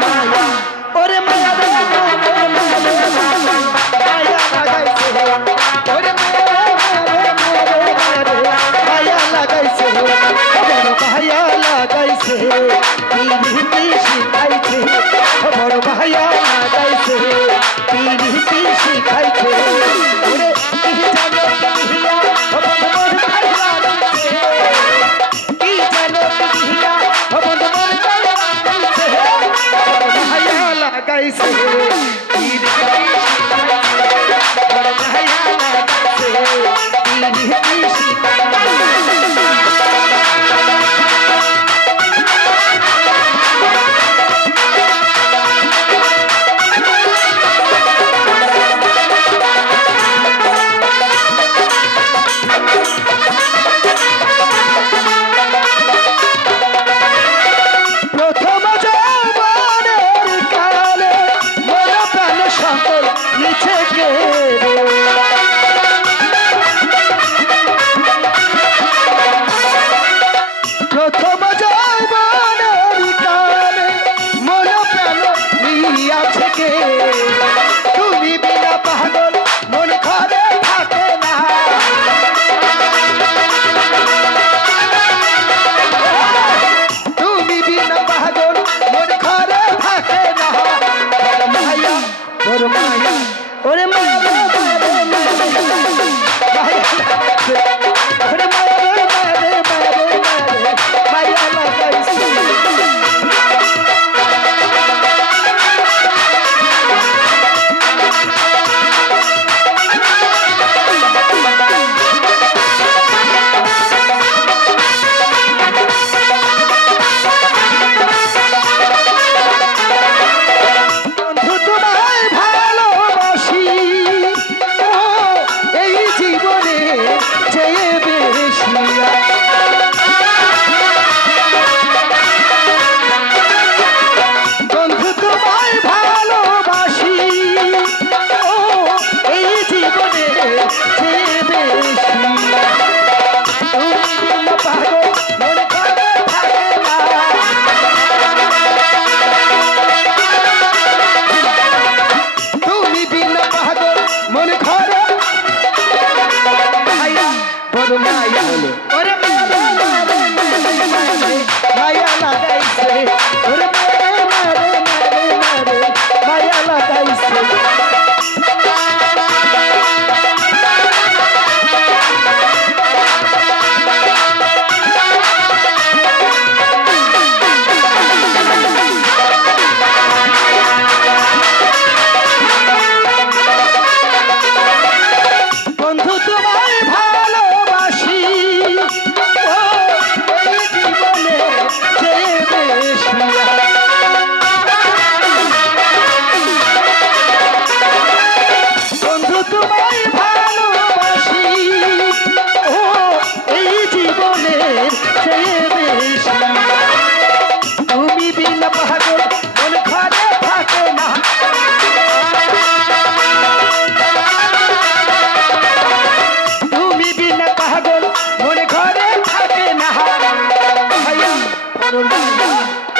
মায়া ওরে মায়া রে মায়া লাগাইছে ওরে মায়া মায়া লাগাইছে বড় মায়া লাগাইছে পিরিতি শিখাইছে বড় মায়া লাগাইছে পিরিতি শিখাইছে ওরে কি জানো পিহিয়া বন্ধ মন খাইয়া কি জানো পিহিয়া বন্ধ মন খাইয়া বড় মায়া লাগাইছে পিরিতি শিখাইছে বড় মায়া লাগাইছে পিরিতি শিখাইছে তুমি বিনা পাগল মন ঘরে থাকে না তুমি বিনা পাগল মন ঘরে থাকে না মায়া ওরে মায়া ওরে মায়া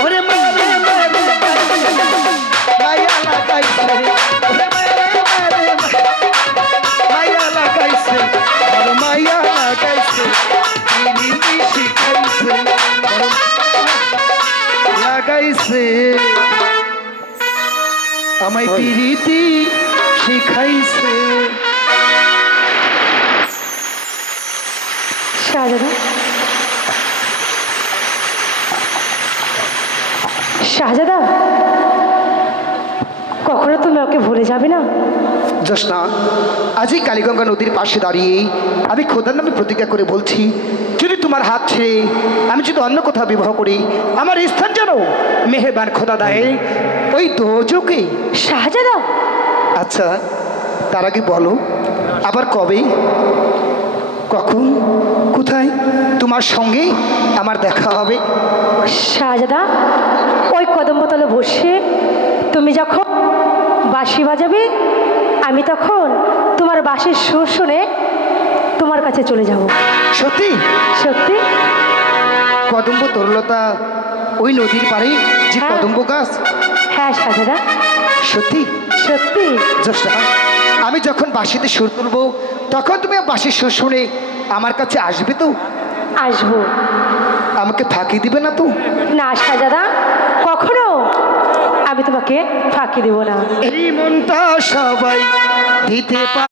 ওরে মায়া মায়া লাগাইছে আমায় পিরিতি শিখাইছে শাহজাদা শাহজাদা কখনো তুমি ওকে ভুলে যাবে না? জোসনা, আজই কালীগঙ্গা নদীর পাশে দাঁড়িয়ে আমি খোদার নামে প্রতিজ্ঞা করে বলছি, যদি তোমার হাত ছেড়ে আমি যদি অন্য কোথাও বিবাহ করি, আমার স্থান যেন মেহেরবান খোদা দেয় ওই দোজকে। শাহজাদা, আচ্ছা তার আগে বলো, আবার কবে, কখন, কোথায় তোমার সঙ্গে আমার দেখা হবে? শাহজাদা, ওই কদমতলে বসে তুমি যখন বাঁশি বাজাবে, আমি তখন তোমার বাঁশির সুর শুনে তোমার কাছে চলে যাব। সত্যি? সত্যি। কদম্ব তরুলতা ওই নদীর পাড়ে যে হ্যাঁ। কদম্ব গাছ? হ্যাঁ শাহজাদা, সত্যি? সত্যি। জ্যোৎস্না, আমি যখন বাঁশিতে সুর তুলবো তখন তুমি বাঁশির সুর শুনে আমার কাছে আসবে তো? আসবো। আমাকে ফাঁকি দিবে না তো? না শাহজাদা, কখনো আমি তোমাকে ফাঁকি দেব না। এই মনটা সবাই দিতে পারে।